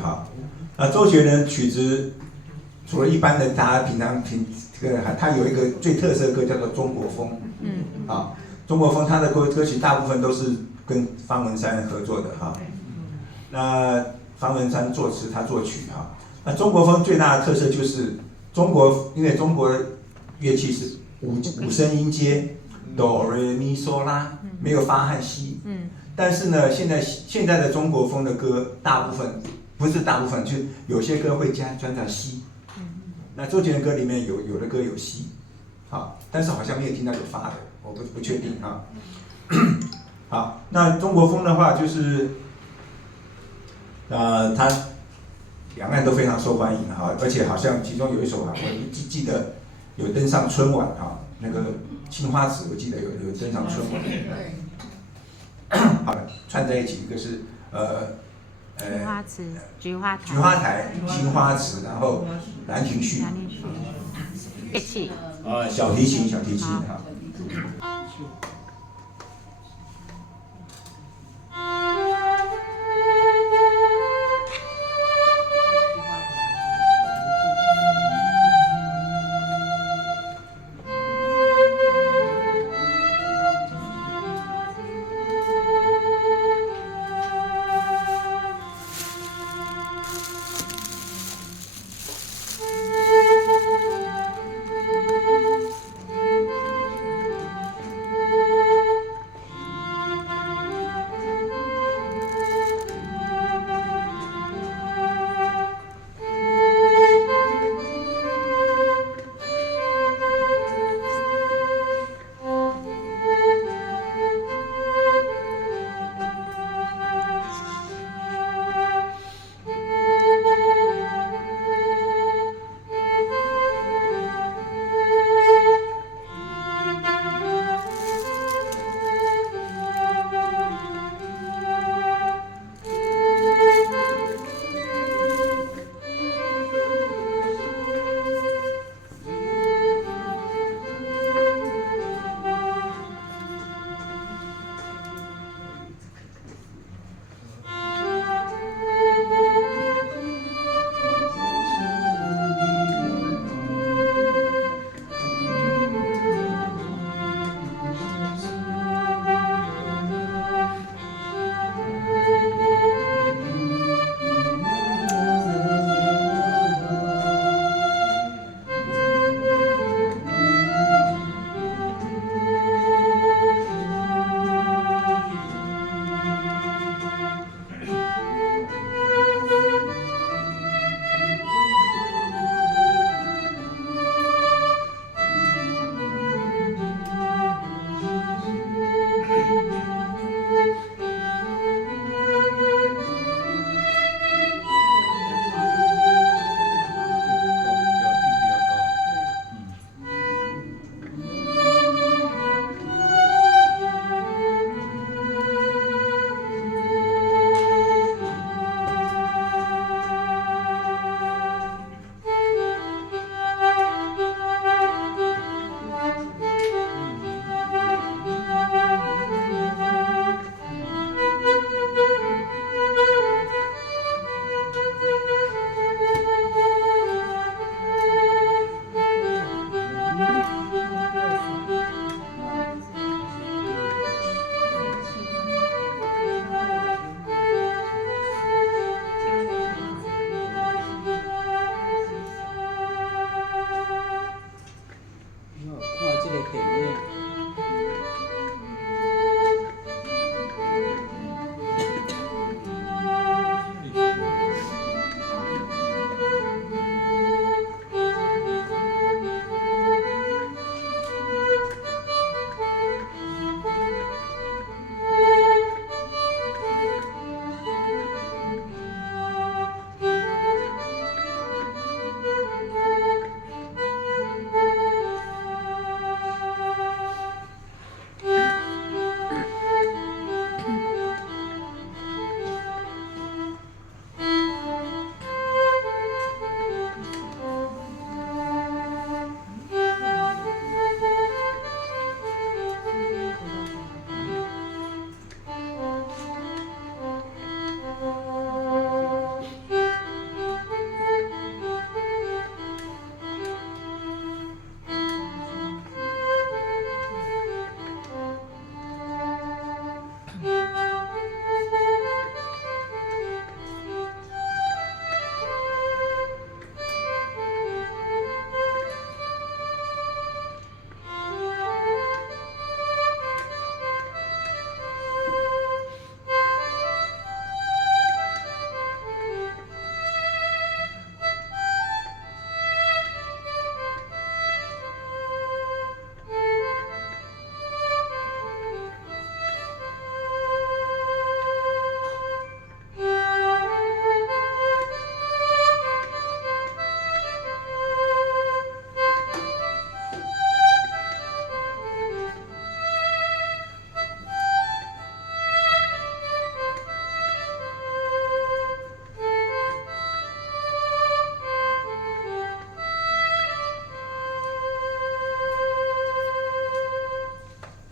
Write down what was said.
哈。那周杰伦曲子除了一般的大家平常这个，他有一个最特色的歌叫做中国风，啊，中国风他的歌曲大部分都是跟方文山合作的哈。那方文山作词，他作曲哈。那中国风最大的特色就是因为中国的乐器是五声音阶，哆来咪嗦拉，没有发和西。但是呢，现在的中国风的歌，大部分不是大部分，就有些歌会加西。那周杰伦歌里面有的歌有西，好，但是好像没有听到有发的，我不确定哈。好，那中国风的话就是，它两岸都非常受欢迎哈，而且好像其中有一首啊，我记得有登上春晚哈，那个青花瓷我记得有登上春晚。好，串在一起，一个是菊花瓷、菊花台、青花瓷，然后兰亭序。乐器。小提琴哈。